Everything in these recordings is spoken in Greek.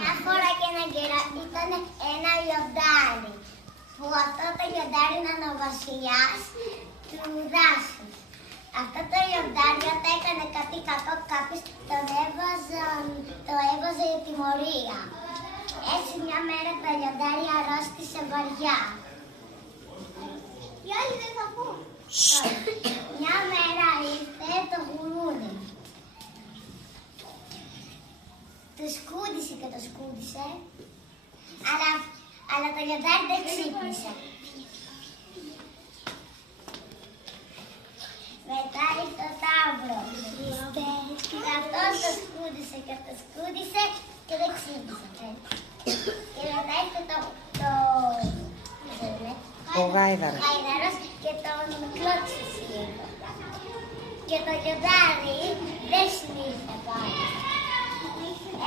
Μια φορά και έναν καιρό ήταν ένα λιοντάρι, που αυτό το λιοντάρι ήταν ο βασιλιάς του δάσους. Αυτό το λιοντάρι όταν έκανε κάτι κακό κάποιος το έβαζε για τιμωρία. Έτσι μια μέρα το λιοντάρι αρρώστησε βαριά. Οι άλλοι δεν θα πούν. Μια μέρα ήρθε το γουρούνι. Το σκούντισε και το σκούντισε, αλλά το λιοντάρι δεν ξύπνησε. Μετά ήρθε ο ταύρος. Αυτός το σκούντισε και το σκούντισε και δεν ξύπνησε. Και μετά ήρθε ο γάιδαρος και τον κλώτσισε λίγο. Και το λιοντάρι δεν συνήλθε πάλι.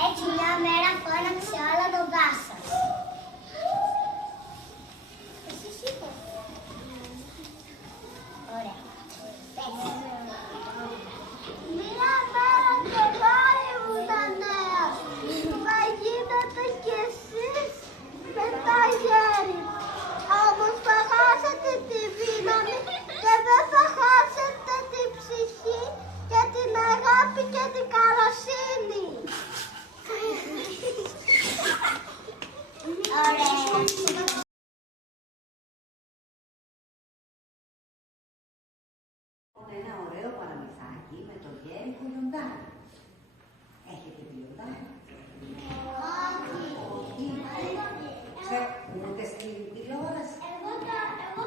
Έτσι μια μέρα φώναξε όλο το δάσος. Εσείς είπατε. Ωραία. Μια μέρα και εγώ ήμουνα νέος. Μα γίνετε κι εσείς μετά γέροι. Όμως θα χάσετε τη δύναμη και δεν θα χάσετε την ψυχή και την αγάπη και την καλοσύνη. Ένα ωραίο παραμυθάκι με το γέρι και λιοντάρι. Έχετε πει λιοντάρι? Όχι. Ούτε στην τηλεόραση. Εγώ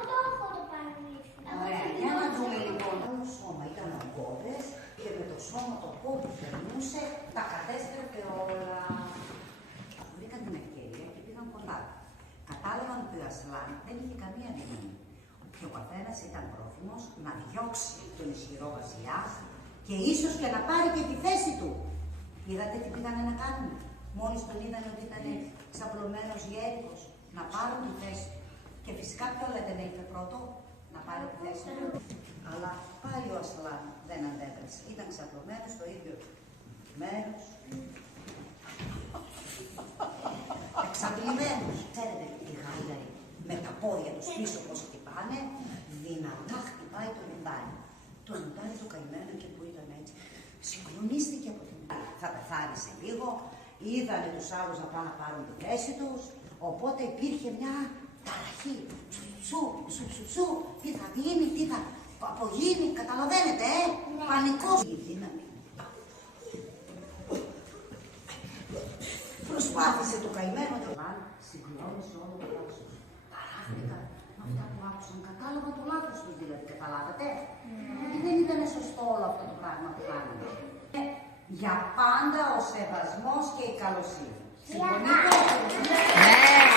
το έχω το παραμύθι. Ωραία, για να δούμε λοιπόν. Το σώμα ήταν ογκώδες και με το σώμα το πόδι περνούσε, τα κατέστρεφε και όλα. Βρήκαν την ευκαιρία και πήγαν κοντά. Κατάλαβαν ότι ο Ασλάν δεν είχε καμία δύναμη. Και ο καθένας ήταν πρόθυμος να διώξει τον ισχυρό βασιλιά και ίσως και να πάρει και τη θέση του. Είδατε τι πήγανε να κάνουν? Μόλις τον είδαν ότι ήταν ξαπλωμένος γέρικος, να πάρουν τη θέση του. Και φυσικά ποιο λέτε να ήρθε πρώτο, να πάρει τη θέση του. Αλλά πάλι ο Ασλάν δεν αντέδρασε. Ήταν ξαπλωμένος στο ίδιο μέρος. Εξαντλημένος. Ξέρετε οι γάιδαροι με τα πόδια τους πίσω πώς χτυπάνε, δυνατά χτυπάει το λιοντάρι. Το λιοντάρι το καημένο και που ήταν έτσι, συγκλονίστηκε από την θα πεθάρισε λίγο, είδανε τους άλλους να πάνε να πάρουν τη θέση τους, οπότε υπήρχε μια ταραχή. Σου, τι θα γίνει, τι θα απογίνει, καταλαβαίνετε, πανικός. Η δύναμη. Προσπάθησε το καημένο το συγκλώνησε όλο το λάθος. Ταράχτηκαν με αυτά που άκουσαν, κατάλαβαν το λάθος τους δηλαδή, καταλάβατε. Ότι δεν ήταν σωστό όλο αυτό το πράγμα που κάνανε. Για πάντα ο σεβασμός και η καλοσύνη. Συμφωνείτε? Ναι.